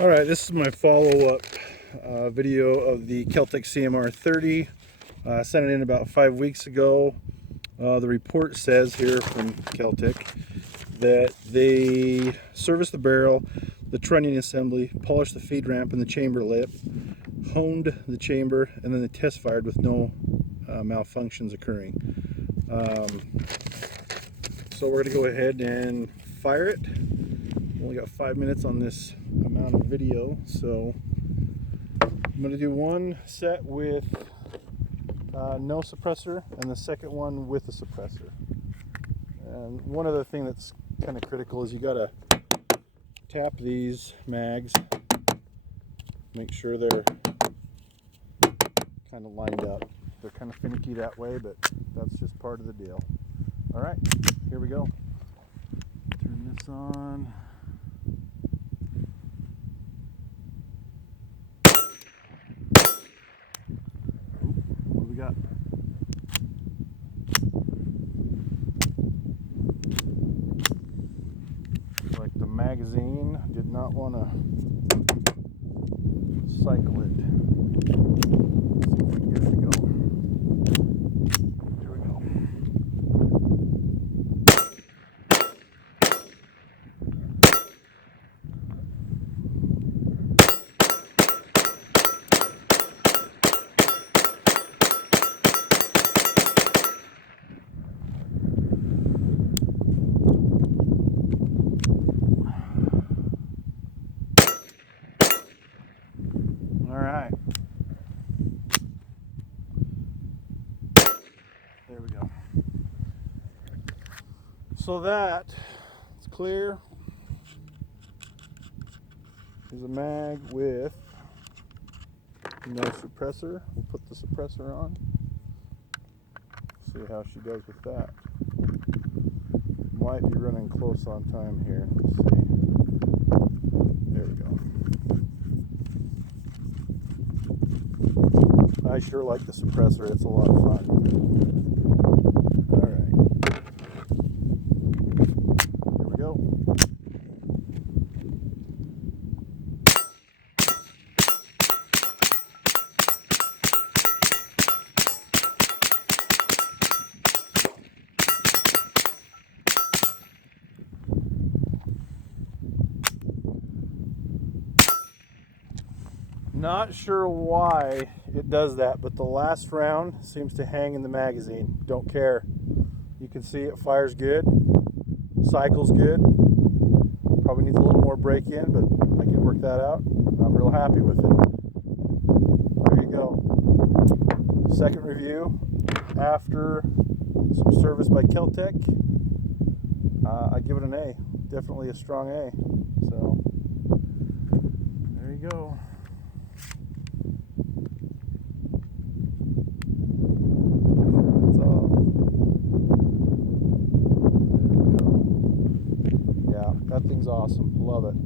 All right, this is my follow-up video of the Kel-Tec CMR 30. I sent it in about 5 weeks ago. The report says here from Kel-Tec that they serviced the barrel, the trunnion assembly, polished the feed ramp and the chamber lip, honed the chamber, and then they test fired with no malfunctions occurring. So we're going to go ahead and fire it. Only got 5 minutes on this amount of video, so I'm going to do one set with no suppressor and the second one with a suppressor. And one other thing that's kind of critical is you got to tap these mags, make sure they're kind of lined up. They're kind of finicky that way, but that's just part of the deal. All right, here we go. Turn this on. What do we got? Like the magazine did not want to cycle it. Let's see if we can get it to go. Here we go. All right. There we go. So that it's clear. Is a mag with no suppressor. We'll put the suppressor on. See how she does with that. Might be running close on time here. Let's see. There we go. I sure like the suppressor. It's a lot of fun. All right. Here we go. Not sure why it does that, but the last round seems to hang in the magazine. Don't care. You can see it fires good, cycles good. Probably needs a little more break in, but I can work that out. I'm real happy with it. There you go. Second review after some service by Kel-Tec. I give it an A. Definitely a strong A. So there you go. That thing's awesome. Love it.